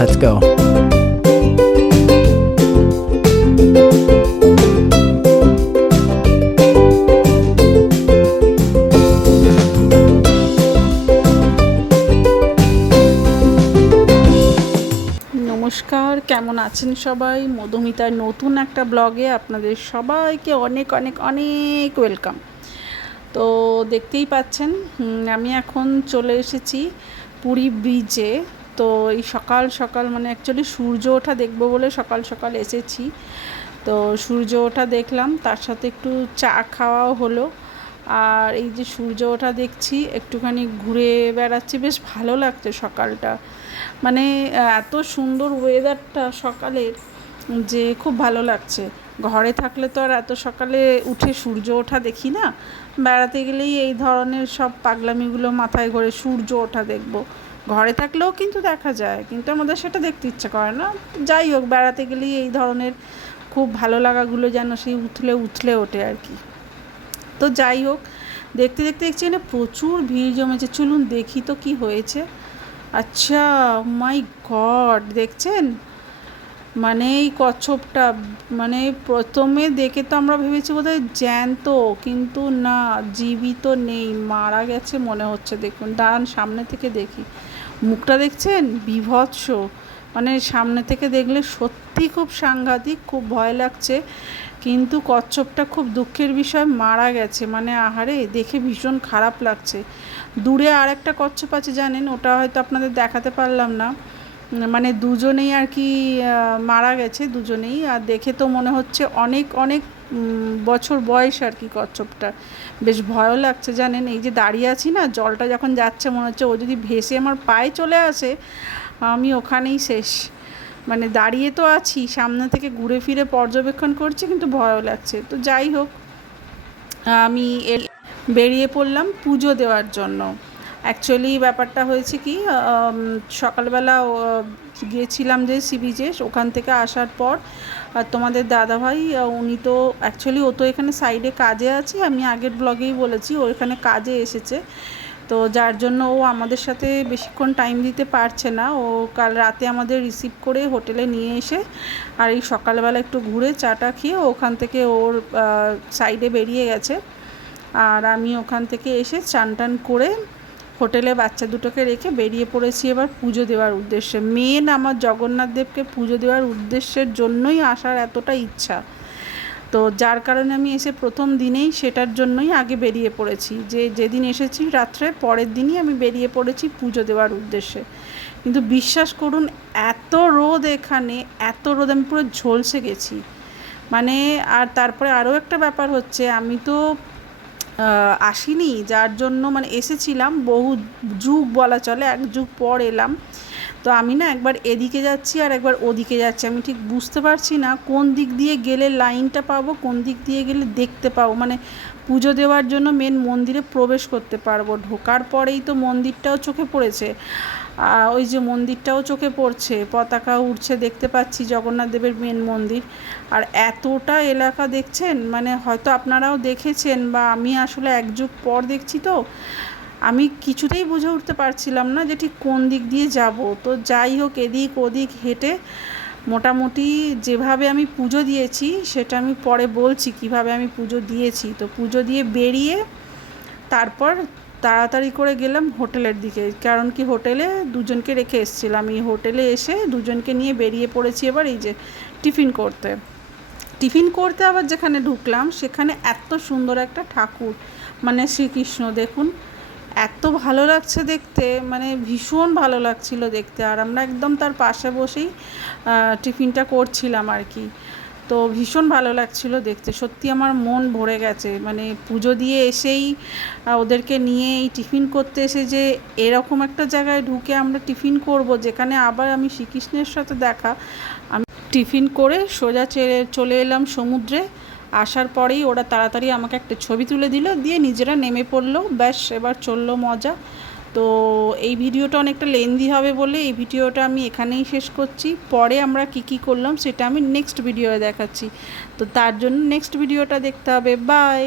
Let's go. নমস্কার, কেমন আছেন সবাই? মধুমিতার নতুন একটা ব্লগে আপনাদের সবাইকে অনেক অনেক অনেক ওয়েলকাম। তো দেখতেই পাচ্ছেন আমি এখন চলে এসেছি পুরী ব্রিজে। তো এই সকাল সকাল মানে অ্যাকচুয়ালি সূর্য ওঠা দেখবো বলে সকাল সকাল এসেছি। তো সূর্য ওঠা দেখলাম, তার সাথে একটু চা খাওয়াও হলো। আর এই যে সূর্য ওঠা দেখছি, একটুখানি ঘুরে বেড়াচ্ছি, বেশ ভালো লাগছে সকালটা। মানে এত সুন্দর ওয়েদারটা সকালের যে খুব ভালো লাগছে। ঘরে থাকলে তো আর এত সকালে উঠে সূর্য ওঠা দেখি না, বেড়াতে গেলেই এই ধরনের সব পাগলামিগুলো মাথায় ঘরে, সূর্য ওঠা দেখব। ঘরে থাকলেও কিন্তু দেখা যায়, কিন্তু আমাদের সেটা দেখতে ইচ্ছে করে না। যাই হোক, বেড়াতে গেলেই এই ধরনের খুব ভালো লাগাগুলো যেন সেই উথলে উথলে ওঠে আর কি। তো যাই হোক, দেখতে দেখতে দেখছি না প্রচুর ভিড় জমেছে। চলুন দেখি তো কি হয়েছে। আচ্ছা, মাই গড, দেখছেন? মানে এই কচ্ছপটা, মানে প্রথমে দেখে তো আমরা ভেবেছি বোধহয় জ্যান্ত, কিন্তু না, জীবিত নেই, মারা গেছে মনে হচ্ছে। দেখুন, দাঁড়ান সামনে থেকে দেখি। মুখটা দেখছেন? বীভৎস। মানে সামনে থেকে দেখলে সত্যি খুব সাংঘাতিক, খুব ভয় লাগছে। কিন্তু কচ্ছপটা খুব দুঃখের বিষয়, মারা গেছে। মানে আহারে, দেখে ভীষণ খারাপ লাগছে। দূরে আর একটা কচ্ছপ আছে জানেন, ওটা হয়তো আপনাদের দেখাতে পারলাম না। মানে দুজনেই আর কি মারা গেছে দুজনেই। আর দেখে তো মনে হচ্ছে অনেক অনেক বছর বয়স আর কি কচ্ছপটার। বেশ ভয়ও লাগছে জানেন। এই যে দাঁড়িয়ে আছি না, জলটা যখন যাচ্ছে মনে হচ্ছে ও যদি ভেসে আমার পায়ে চলে আসে, আমি ওখানেই শেষ। মানে দাঁড়িয়ে তো আছি, সামনে থেকে ঘুরে ফিরে পর্যবেক্ষণ করছি, কিন্তু ভয়ও লাগছে। তো যাই হোক, আমি বেরিয়ে পড়লাম পুজো দেওয়ার জন্য। অ্যাকচুয়ালি ব্যাপারটা হয়েছে কি, সকালবেলা গিয়েছিলাম যে সি বিচে, ওখান থেকে আসার পর তোমাদের দাদাভাই, উনি তো অ্যাকচুয়ালি ও তো এখানে সাইডে কাজে আছে, আমি আগের ব্লগেই বলেছি ও এখানে কাজে এসেছে। তো যার জন্য ও আমাদের সাথে বেশিক্ষণ টাইম দিতে পারছে না। ও কাল রাতে আমাদের রিসিভ করে হোটেলে নিয়ে এসে আর এই সকালবেলা একটু ঘুরে চাটা খেয়ে ওখান থেকে ওর সাইডে বেরিয়ে গেছে। আর আমি ওখান থেকে এসে চান টান করে হোটেলে বাচ্চা দুটোকে রেখে বেরিয়ে পড়েছি এবার পুজো দেওয়ার উদ্দেশ্যে। মেন আমার জগন্নাথ দেবকে পুজো দেওয়ার উদ্দেশ্যের জন্যই আসার এতটা ইচ্ছা। তো যার কারণে আমি এসে প্রথম দিনেই সেটার জন্যই আগে বেরিয়ে পড়েছি, যে যেদিন এসেছি রাত্রে পরের দিনই আমি বেরিয়ে পড়েছি পুজো দেওয়ার উদ্দেশ্যে। কিন্তু বিশ্বাস করুন, এত রোদ এখানে, এত রোদ, আমি পুরো ঝলসে গেছি। মানে আর তারপরে আরও একটা ব্যাপার হচ্ছে, আমি তো আসিনি, যার জন্য মানে এসেছিলাম বহু যুগ বলা চলে, এক যুগ পর এলাম। তো আমি না একবার এদিকে যাচ্ছি আর একবার ওদিকে যাচ্ছি, আমি ঠিক বুঝতে পারছি না কোন দিক দিয়ে গেলে লাইনটা পাবো, কোন দিক দিয়ে গেলে দেখতে পাবো, মানে পুজো দেওয়ার জন্য মেন মন্দিরে প্রবেশ করতে পারবো। ঢোকার পরেই তো মন্দিরটাও চোখে পড়েছে, ওই যে মন্দিরটাও চোখে পড়ছে, পতাকা উঠছে দেখতে পাচ্ছি, জগন্নাথ দেবের মেন মন্দির। আর এতটা এলাকা দেখছেন, মানে হয়তো আপনারাও দেখেছেন, বা আমি আসলে এক যুগ পর দেখছি, তো আমি কিছুতেই বুঝে উঠতে পারছিলাম না যে ঠিক কোন দিক দিয়ে যাব। তো যাই হোক, এদিক ওদিক হেঁটে মোটামুটি যেভাবে আমি পুজো দিয়েছি সেটা আমি পরে বলছি কিভাবে আমি পুজো দিয়েছি। তো পুজো দিয়ে বেরিয়ে তারপর তাড়াতাড়ি করে গেলাম হোটেলের দিকে, কারণ কি হোটেলে দুজনকে রেখে এসেছিলাম। এই হোটেলে এসে দুজনকে নিয়ে বেরিয়ে পড়েছি এবার এই যে টিফিন করতে। টিফিন করতে আবার যেখানে ঢুকলাম সেখানে এত সুন্দর একটা ঠাকুর, মানে শ্রীকৃষ্ণ, দেখুন এত ভালো লাগছে দেখতে, মানে ভীষণ ভালো লাগছিল দেখতে। আর আমরা একদম তার পাশে বসেই টিফিনটা করছিলাম আর কি। তো ভীষণ ভালো লাগছিল দেখতে, সত্যি আমার মন ভরে গেছে। মানে পুজো দিয়ে এসেই ওদেরকে নিয়ে এই টিফিন করতে এসে যে এরকম একটা জায়গায় ঢুকে আমরা টিফিন করব, যেখানে আবার আমি শ্রীকৃষ্ণের সাথে দেখা। আমি টিফিন করে সোজা চলে এলাম সমুদ্রে। আসার পরেই ওরা তাড়াতাড়ি আমাকে একটা ছবি তুলে দিল, দিয়ে নিজেরা নেমে পড়লো, ব্যাস এবার চললো মজা। তো এই ভিডিওটা অনেকটা লেন্দি হবে বলে এই ভিডিওটা আমি এখানেই শেষ করছি। পরে আমরা কি করলাম সেটা আমি নেক্সট ভিডিওয়ে দেখাচ্ছি। তো তার জন্য নেক্সট ভিডিওটা দেখতে হবে। বাই।